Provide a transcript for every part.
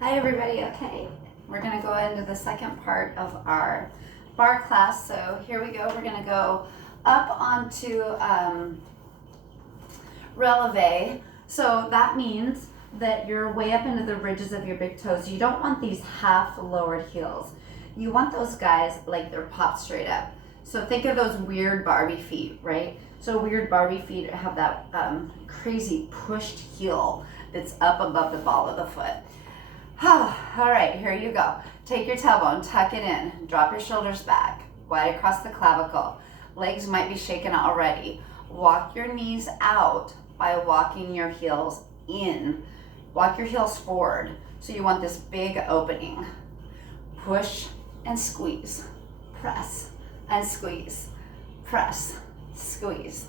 Hi everybody, okay. We're gonna go into the second part of our bar class. So here we go, we're gonna go up onto releve. So that means that you're way up into the ridges of your big toes. You don't want these half lowered heels. You want those guys like they're popped straight up. So think of those weird Barbie feet, right? So weird Barbie feet have that crazy pushed heel that's up above the ball of the foot. All right, here you go. Take your tailbone, tuck it in, drop your shoulders back, wide across the clavicle. Legs might be shaken already. Walk your knees out by walking your heels in. Walk your heels forward. So you want this big opening. Push and squeeze. Press and squeeze. Press, squeeze,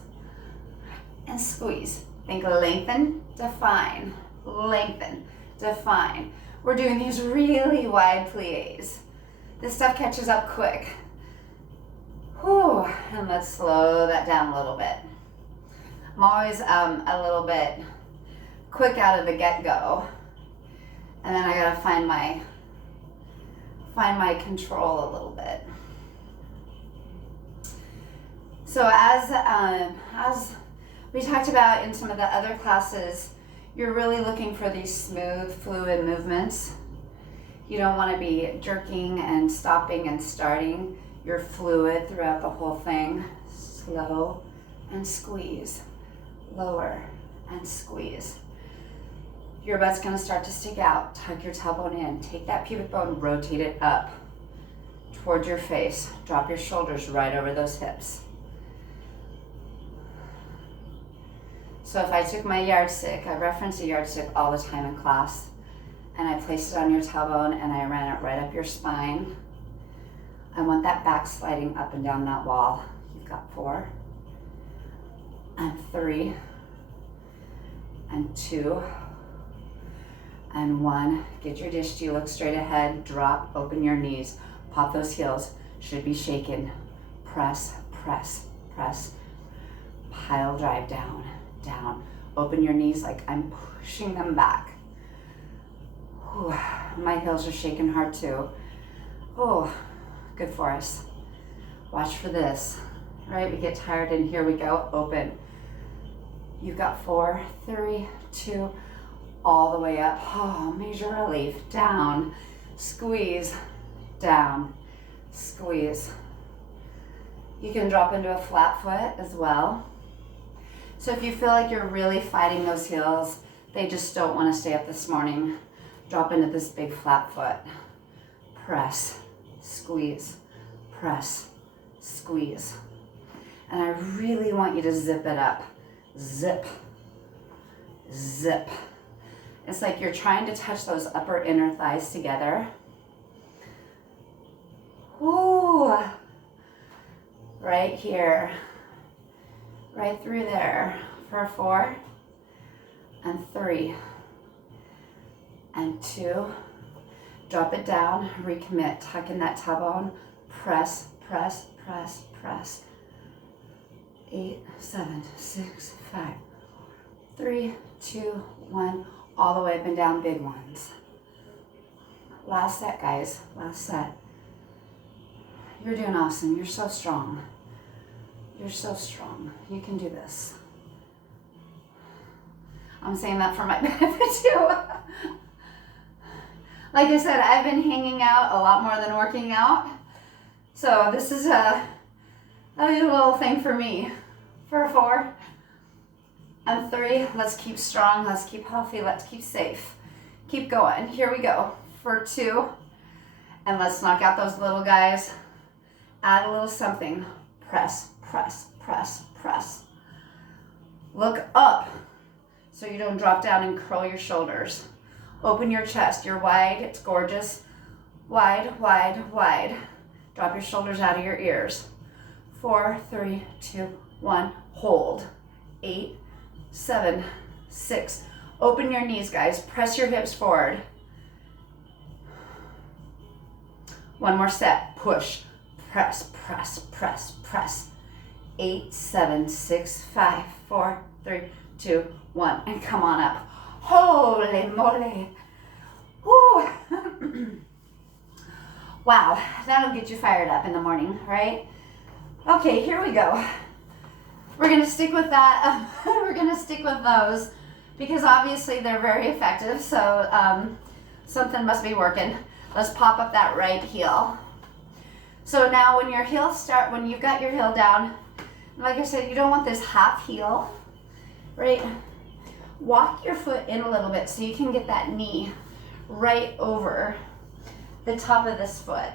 and squeeze. Think lengthen, define, lengthen, define. We're doing these really wide plies. This stuff catches up quick. Whew, and let's slow that down a little bit. I'm always a little bit quick out of the get-go, and then I gotta find my control a little bit. So as we talked about in some of the other classes, you're really looking for these smooth, fluid movements. You don't want to be jerking and stopping and starting. You're fluid throughout the whole thing. Slow and squeeze. Lower and squeeze. Your butt's going to start to stick out. Tuck your tailbone in. Take that pubic bone, rotate it up towards your face. Drop your shoulders right over those hips. So if I took my yardstick, I reference a yardstick all the time in class, and I placed it on your tailbone and I ran it right up your spine. I want that back sliding up and down that wall. You've got 4, and 3, and 2, and 1. Get your dish, you look straight ahead, drop, open your knees, pop those heels, should be shaken. Press, press, press, pile drive down. Down. Open your knees like I'm pushing them back. Whew. My heels are shaking hard too. Oh, good for us. Watch for this. Right, we get tired and here we go. Open. You've got 4, 3, 2, all the way up. Oh, major relief. Down. Squeeze. Down. Squeeze. You can drop into a flat foot as well. So if you feel like you're really fighting those heels, they just don't want to stay up this morning, drop into this big flat foot. Press, squeeze, press, squeeze. And I really want you to zip it up. Zip, zip. It's like you're trying to touch those upper inner thighs together. Ooh, right here. Right through there for 4, and 3, and 2. Drop it down, recommit, tuck in that tailbone, press, press, press, press. 8, 7, 6, 5, 3, 2, 1. All the way up and down, big ones. Last set, guys, last set. You're doing awesome, you're so strong. You're so strong. You can do this. I'm saying that for my benefit too. Like I said, I've been hanging out a lot more than working out. So this is a little thing for me. For 4 and 3, let's keep strong, let's keep healthy, let's keep safe. Keep going. Here we go. For 2, and let's knock out those little guys. Add a little something. Press, press, press, press. Look up so you don't drop down and curl your shoulders. Open your chest. You're wide. It's gorgeous. Wide, wide, wide. Drop your shoulders out of your ears. 4, 3, 2, 1. Hold. 8, 7, 6. Open your knees, guys. Press your hips forward. One more set. Push. Press, press, press, press. 8, 7, 6, 5, 4, 3, 2, 1. And come on up. Holy moly. Woo. Wow, that'll get you fired up in the morning, right? Okay, here we go. We're gonna stick with that. We're gonna stick with those because obviously they're very effective, so something must be working. Let's pop up that right heel. So now when when you've got your heel down, like I said, you don't want this half heel, right? Walk your foot in a little bit so you can get that knee right over the top of this foot.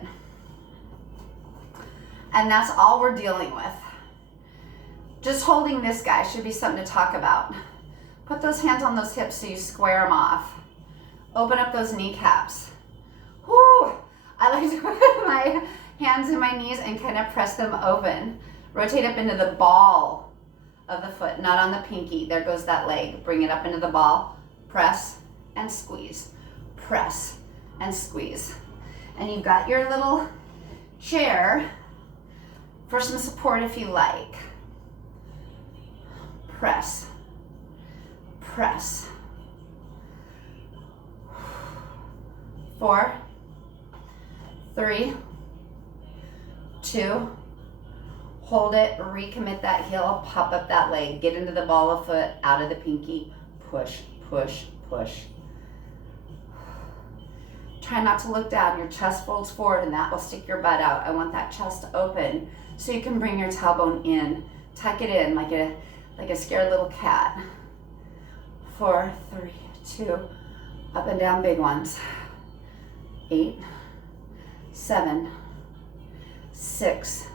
And that's all we're dealing with. Just holding this guy should be something to talk about. Put those hands on those hips so you square them off. Open up those kneecaps. Whoo! I like to put my hands in my knees and kind of press them open. Rotate up into the ball of the foot, not on the pinky. There goes that leg. Bring it up into the ball. Press and squeeze. Press and squeeze. And you've got your little chair for some support if you like. Press. Press. 4, 3, 2, hold it, recommit that heel, pop up that leg, get into the ball of foot, out of the pinky, push, push, push. Try not to look down, your chest folds forward and that will stick your butt out. I want that chest open so you can bring your tailbone in, tuck it in like a scared little cat. 4, 3, 2, up and down big ones. 8, 7, 6.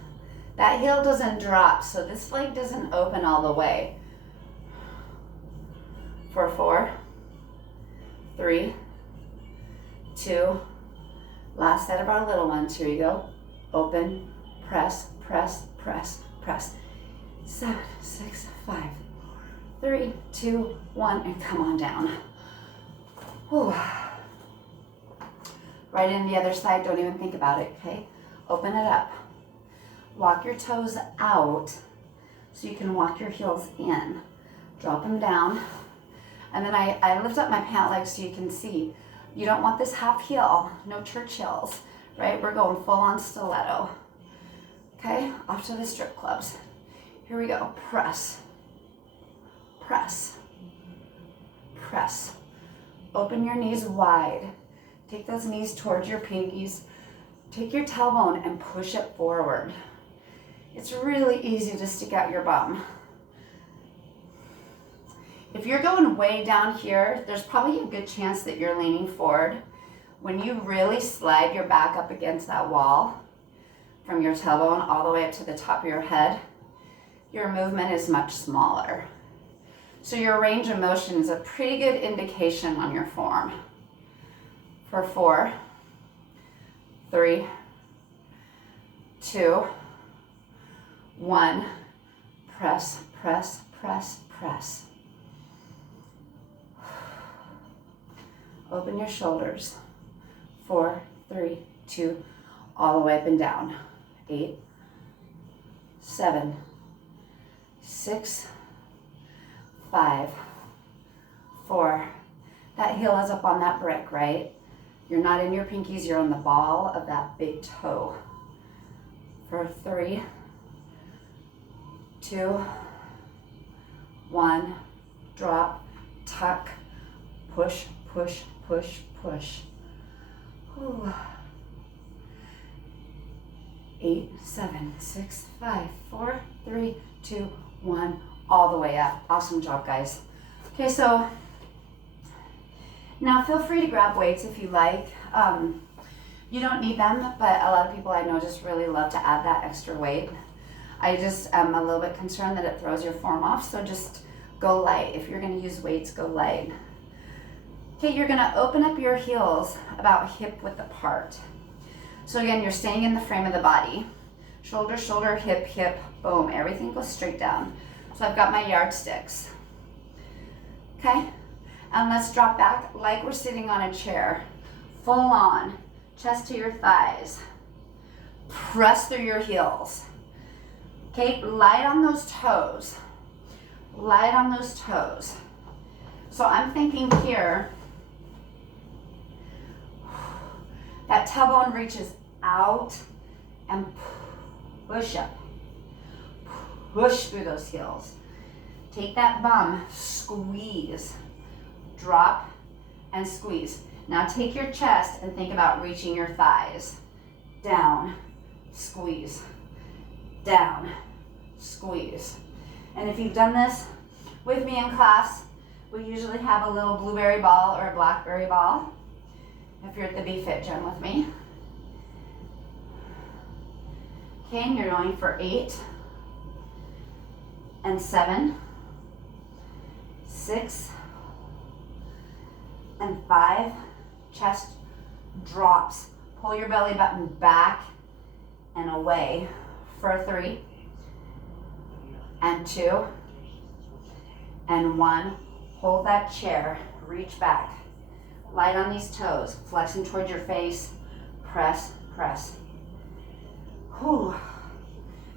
That heel doesn't drop, so this leg doesn't open all the way. 4, 3, 2. Last set of our little ones. Here you go. Open, press, press, press, press. 7, 6, 5, 3, 2, 1, and come on down. Whew. Right in the other side, don't even think about it, okay? Open it up. Walk your toes out so you can walk your heels in. Drop them down. And then I lift up my pant leg so you can see. You don't want this half heel, no church heels, right? We're going full on stiletto. Okay, off to the strip clubs. Here we go, press, press, press. Open your knees wide. Take those knees towards your pinkies. Take your tailbone and push it forward. It's really easy to stick out your bum. If you're going way down here, there's probably a good chance that you're leaning forward. When you really slide your back up against that wall, from your tailbone all the way up to the top of your head, your movement is much smaller. So your range of motion is a pretty good indication on your form. For 4, 3, 2, 1, press, press, press, press. Open your shoulders. 4, 3, 2, all the way up and down. 8, 7, 6, 5, 4. That heel is up on that brick, right? You're not in your pinkies, you're on the ball of that big toe. For 3, 2, 1, drop, tuck, push, push, push, push. Ooh. 8, 7, 6, 5, 4, 3, 2, 1, all the way up. Awesome job, guys. Okay, so now feel free to grab weights if you like. You don't need them, but a lot of people I know just really love to add that extra weight. I just am a little bit concerned that it throws your form off, so just go light. If you're gonna use weights, go light. Okay, you're gonna open up your heels about hip width apart. So again, you're staying in the frame of the body. Shoulder, shoulder, hip, hip, boom, everything goes straight down. So I've got my yardsticks. Okay, and let's drop back like we're sitting on a chair. Full on, chest to your thighs. Press through your heels. Okay, light on those toes. Light on those toes. So I'm thinking here, that tailbone reaches out, and push up. Push through those heels. Take that bum, squeeze, drop, and squeeze. Now take your chest and think about reaching your thighs. Down, squeeze, down, squeeze. And if you've done this with me in class, we usually have a little blueberry ball or a blackberry ball, if you're at the Be Fit gym with me. Okay, and you're going for 8 and 7, 6 and 5. Chest drops. Pull your belly button back and away for 3 and 2 and 1. Hold that chair, reach back. Light on these toes, flexing towards your face. Press, press. Whew.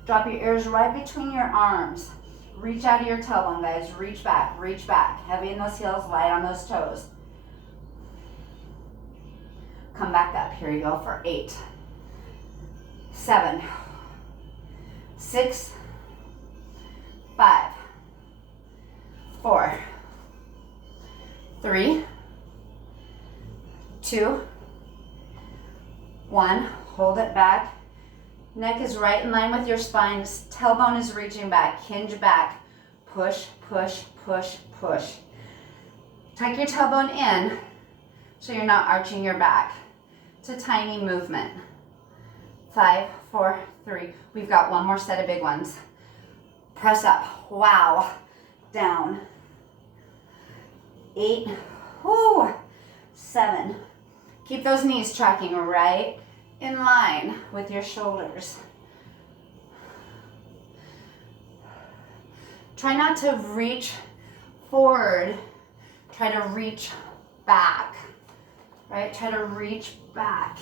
Drop your ears right between your arms. Reach out of your tailbone, guys. Reach back, reach back. Heavy in those heels, light on those toes. Come back up. Here you go for 8, 7, 6, 5, 4, 3, 2, 1. Hold it back. Neck is right in line with your spine. Tailbone is reaching back. Hinge back. Push, push, push, push. Tuck your tailbone in so you're not arching your back. It's a tiny movement. 5, 4, 3. We've got one more set of big ones. Press up. Wow. Down. 8. Whoo. 7. Keep those knees tracking right in line with your shoulders. Try not to reach forward. Try to reach back. Right? Try to reach back.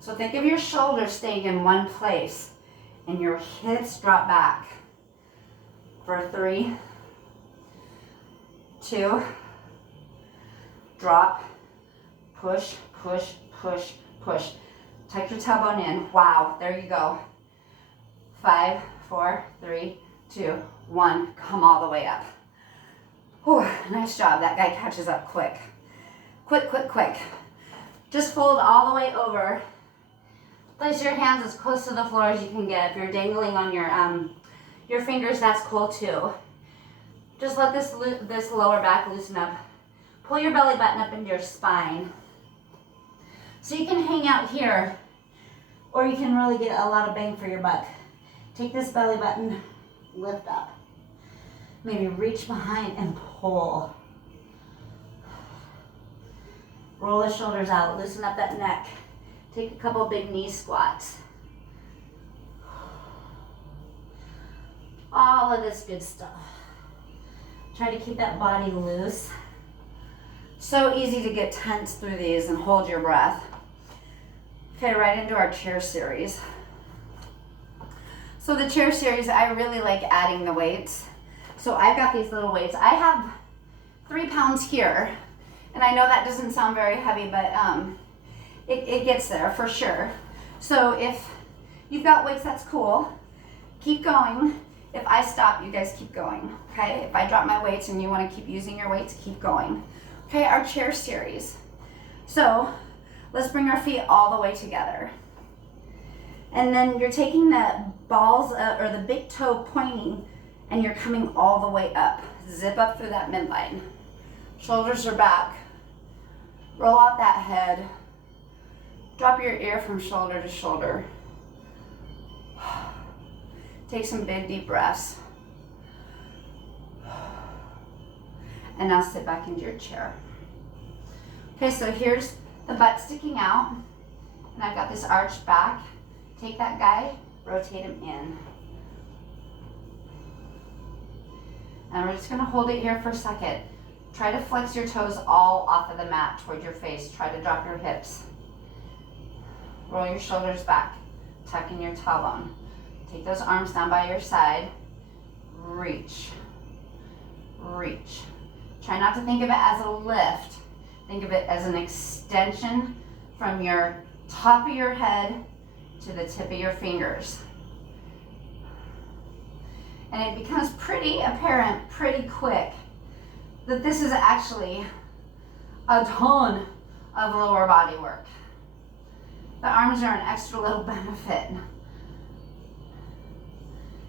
So think of your shoulders staying in one place and your hips drop back. For 3, 2, drop, push, push, push, push. Tuck your tailbone in. Wow, there you go. 5, 4, 3, 2, 1. Come all the way up. Whew, nice job. That guy catches up quick. Quick, quick, quick. Just fold all the way over. Place your hands as close to the floor as you can get. If you're dangling on your fingers, that's cool too. Just let this lower back loosen up. Pull your belly button up into your spine. So you can hang out here, or you can really get a lot of bang for your buck. Take this belly button, lift up. Maybe reach behind and pull. Roll the shoulders out, loosen up that neck. Take a couple big knee squats. All of this good stuff. Try to keep that body loose. So easy to get tense through these and hold your breath. Okay, right into our chair series. So the chair series, I really like adding the weights. So I've got these little weights. I have 3 pounds here, and I know that doesn't sound very heavy, but it gets there for sure. So if you've got weights, that's cool. Keep going. If I stop, you guys keep going, okay? If I drop my weights and you want to keep using your weights, keep going. Okay, our chair series. So let's bring our feet all the way together. And then you're taking the balls or the big toe pointing, and you're coming all the way up. Zip up through that midline. Shoulders are back. Roll out that head. Drop your ear from shoulder to shoulder. Take some big deep breaths. And now sit back into your chair. Okay, so here's the butt sticking out. And I've got this arched back. Take that guy, rotate him in. And we're just gonna hold it here for a second. Try to flex your toes all off of the mat toward your face. Try to drop your hips. Roll your shoulders back. Tuck in your tailbone. Take those arms down by your side. Reach. Reach. Try not to think of it as a lift. Think of it as an extension from your top of your head to the tip of your fingers. And it becomes pretty apparent pretty quick that this is actually a ton of lower body work. The arms are an extra little benefit.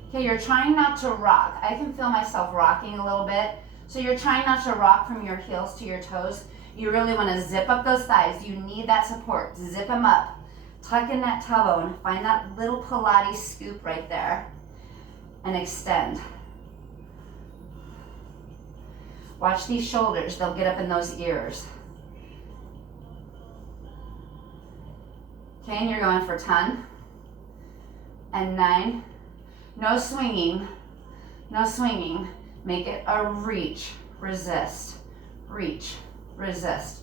Okay, you're trying not to rock. I can feel myself rocking a little bit. So you're trying not to rock from your heels to your toes. You really want to zip up those thighs. You need that support. Zip them up. Tuck in that tailbone. Find that little Pilates scoop right there. And extend. Watch these shoulders. They'll get up in those ears. Okay, and you're going for 10 and 9. No swinging. No swinging. Make it a reach, resist, reach, resist.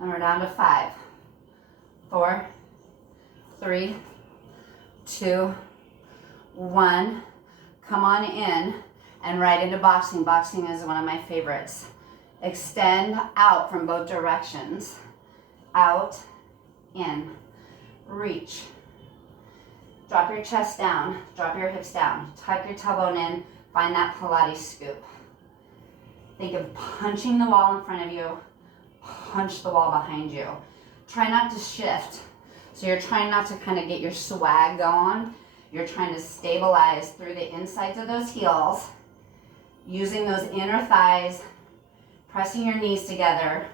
And we're down to 5, 4, 3, 2, 1. Come on in and right into boxing. Boxing is one of my favorites. Extend out from both directions. Out, in, reach. Drop your chest down, drop your hips down. Tuck your tailbone in, find that Pilates scoop. Think of punching the wall in front of you. Punch the wall behind you. Try not to shift. So you're trying not to kind of get your swag going. You're trying to stabilize through the insides of those heels, using those inner thighs, pressing your knees together.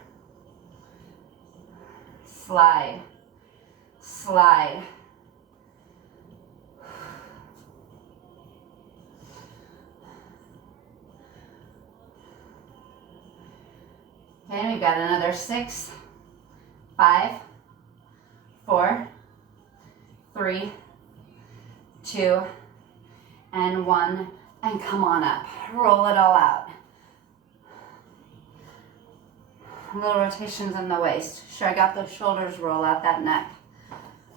Slide, slide. Okay, we've got another 6, 5, 4, 3, 2, and 1, and come on up. Roll it all out. Little rotations in the waist. Sure, I got those shoulders, roll out that neck.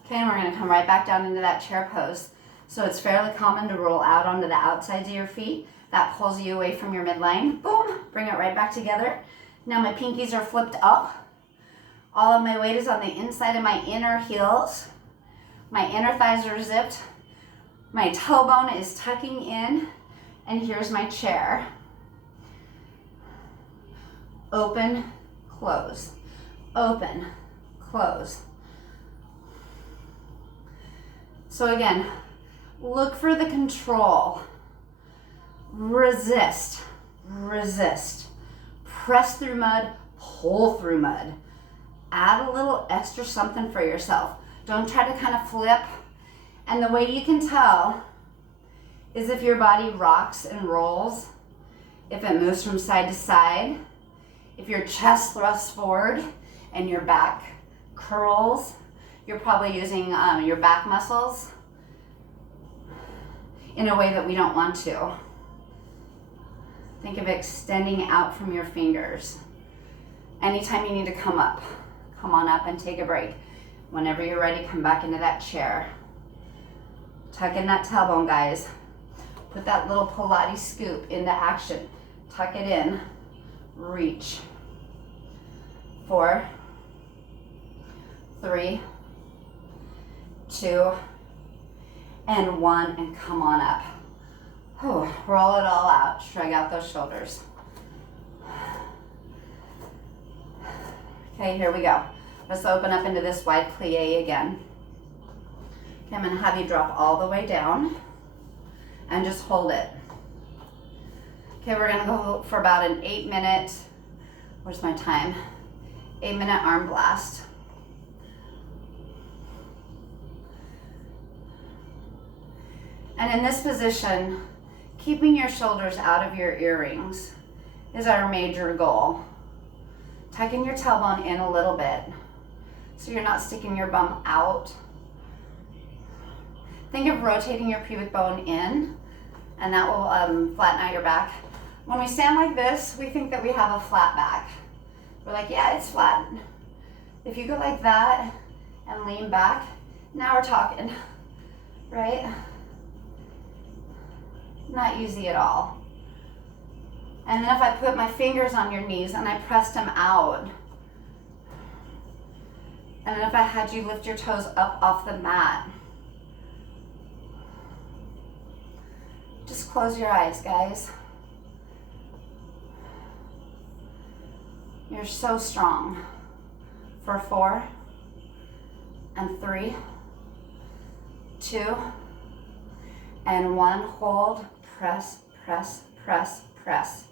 Okay, and we're gonna come right back down into that chair pose. So it's fairly common to roll out onto the outsides of your feet. That pulls you away from your midline. Boom, bring it right back together. Now my pinkies are flipped up. All of my weight is on the inside of my inner heels. My inner thighs are zipped. My tailbone is tucking in. And here's my chair. Open, close, open, close. So again, look for the control. Resist, resist. Press through mud, pull through mud. Add a little extra something for yourself. Don't try to kind of flip. And the way you can tell is if your body rocks and rolls, if it moves from side to side, if your chest thrusts forward and your back curls, you're probably using your back muscles in a way that we don't want to. Think of extending out from your fingers. Anytime you need to come up, come on up and take a break. Whenever you're ready, come back into that chair. Tuck in that tailbone, guys. Put that little Pilates scoop into action. Tuck it in. Reach. 4, 3, 2, and 1, and come on up. Oh, roll it all out. Shrug out those shoulders. Okay, here we go. Let's open up into this wide plie again. Okay, I'm gonna have you drop all the way down and just hold it. Okay, we're gonna go for about an 8-minute, where's my time? 8-minute arm blast. And in this position, keeping your shoulders out of your earrings is our major goal. Tucking your tailbone in a little bit so you're not sticking your bum out. Think of rotating your pubic bone in, and that will flatten out your back. When we stand like this, we think that we have a flat back. We're like, yeah, it's flat. If you go like that and lean back, now we're talking, right? Not easy at all. And then if I put my fingers on your knees and I pressed them out, and then if I had you lift your toes up off the mat, just close your eyes, guys. You're so strong. For 4 and 3, 2 and 1. Hold, press, press, press, press.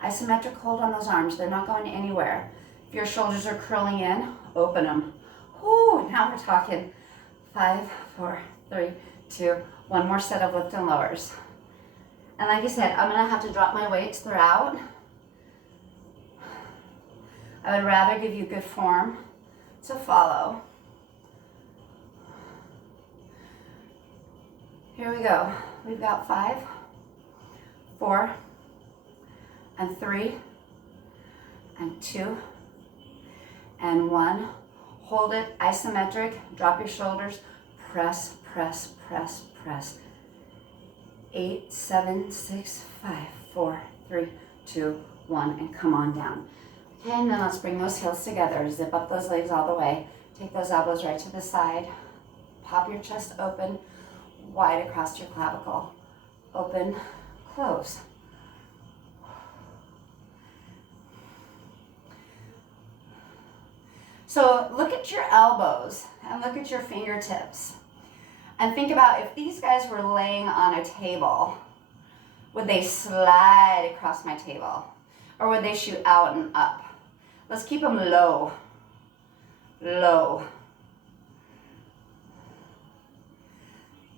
Isometric hold on those arms. They're not going anywhere. If your shoulders are curling in, open them. Whoo, now we're talking. 5, 4, 3, 2, 1 more set of lift and lowers. And like I said, I'm gonna have to drop my weights throughout. I would rather give you good form to follow. Here we go. We've got 5, 4, and 3, and 2, and 1. Hold it, isometric, drop your shoulders, press, press, press, press. 8, 7, 6, 5, 4, 3, 2, 1, and come on down. Okay, and then let's bring those heels together. Zip up those legs all the way. Take those elbows right to the side. Pop your chest open, wide across your clavicle. Open, close. So look at your elbows and look at your fingertips. And think about if these guys were laying on a table, would they slide across my table? Or would they shoot out and up? Let's keep them low, low.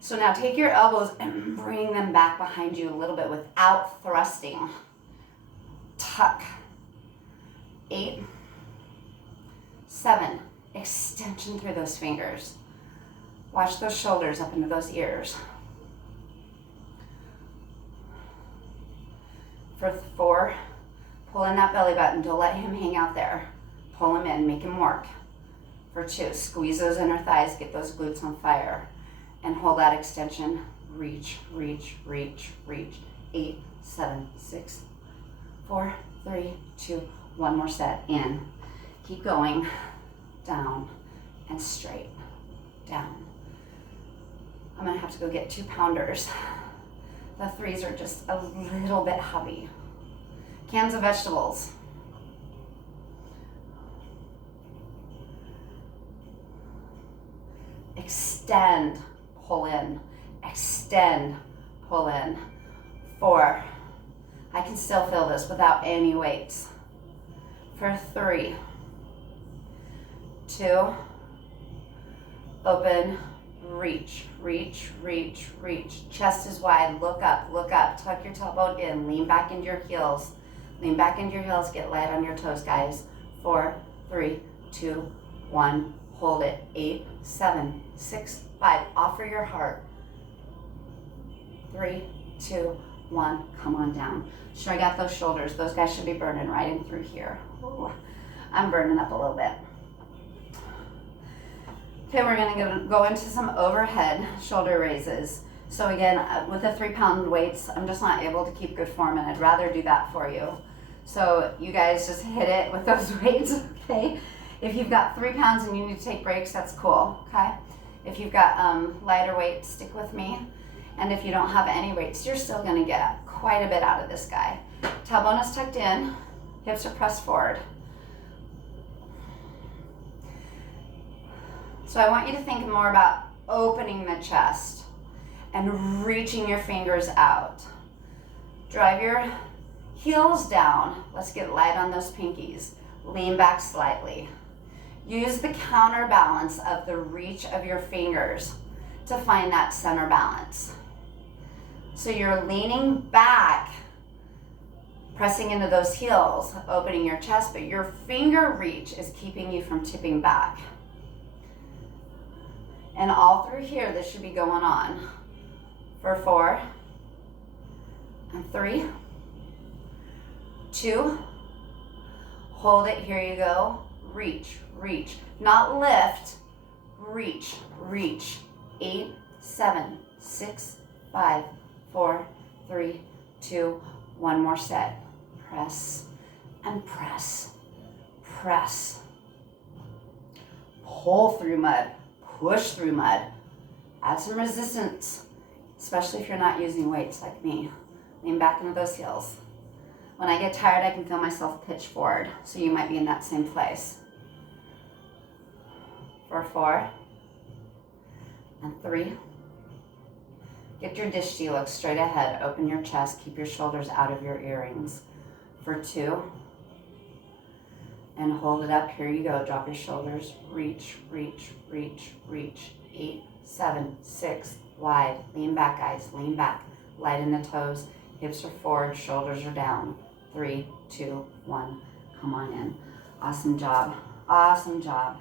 So now take your elbows and bring them back behind you a little bit without thrusting. Tuck. 8, 7, extension through those fingers. Watch those shoulders up into those ears. For 4, pull in that belly button. Don't let him hang out there. Pull him in, make him work. For 2, squeeze those inner thighs, get those glutes on fire. And hold that extension. Reach, reach, reach, reach. 8, 7, 6, 4, 3, 2, 1 more set. In. Keep going. Down and straight. Down. I'm gonna have to go get 2 pounders. The 3s are just a little bit heavy. Cans of vegetables. Extend, pull in. Extend, pull in. 4. I can still feel this without any weights. For 3, 2, open, reach, reach, reach, reach. Chest is wide, look up, tuck your tailbone in, lean back into your heels. Lean back into your heels, get light on your toes, guys. 4, 3, 2, 1, hold it. 8, 7, 6, 5, offer your heart. 3, 2, 1, come on down. Shrug out those shoulders. Those guys should be burning right in through here. Ooh, I'm burning up a little bit. Okay, we're gonna go into some overhead shoulder raises. So again, with the 3-pound weights, I'm just not able to keep good form, and I'd rather do that for you. So you guys just hit it with those weights, okay? If you've got 3 pounds and you need to take breaks, that's cool, okay? If you've got lighter weights, stick with me. And if you don't have any weights, you're still gonna get quite a bit out of this guy. Tailbone is tucked in, hips are pressed forward. So I want you to think more about opening the chest and reaching your fingers out. Drive your heels down. Let's get light on those pinkies. Lean back slightly. Use the counterbalance of the reach of your fingers to find that center balance. So you're leaning back, pressing into those heels, opening your chest, but your finger reach is keeping you from tipping back. And all through here, this should be going on. For 4, and 3, 2, hold it, here you go. Reach, reach, not lift, reach, reach. 8, 7, 6, 5, 4, 3, 2, one more set. Press and press, press. Pull through mud, push through mud. Add some resistance, especially if you're not using weights like me. Lean back into those heels. When I get tired, I can feel myself pitch forward, so you might be in that same place. For 4 and 3. Get your dish look straight ahead. Open your chest. Keep your shoulders out of your earrings. For 2. And hold it up. Here you go. Drop your shoulders. Reach, reach, reach, reach. 8, 7, 6. Wide. Lean back, guys. Lean back. Light in the toes. Hips are forward. Shoulders are down. 3, 2, 1. Come on in. Awesome job. Awesome job.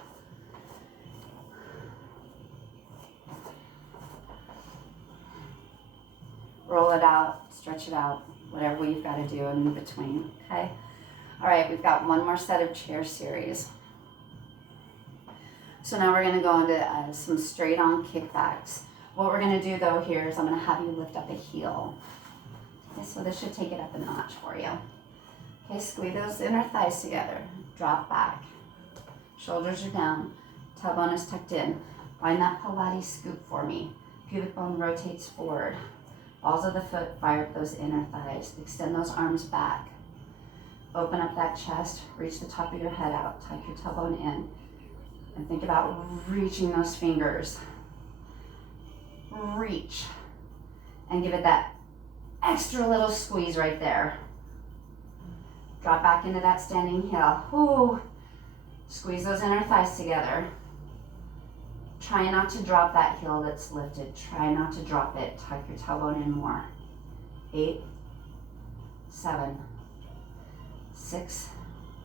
Roll it out, stretch it out, whatever you've got to do in between, okay? All right, we've got one more set of chair series. So now we're gonna go into some straight on kickbacks. What we're gonna do though here is I'm gonna have you lift up a heel. Okay, so this should take it up a notch for you. Okay, squeeze those inner thighs together, drop back. Shoulders are down, tailbone is tucked in. Find that Pilates scoop for me. Pubic bone rotates forward. Balls of the foot fire up those inner thighs. Extend those arms back. Open up that chest. Reach the top of your head out. Tuck your tailbone in. And think about reaching those fingers. Reach. And give it that extra little squeeze right there. Drop back into that standing heel. Ooh. Squeeze those inner thighs together. Try not to drop that heel that's lifted. Try not to drop it. Tuck your tailbone in more. 8, 7, 6,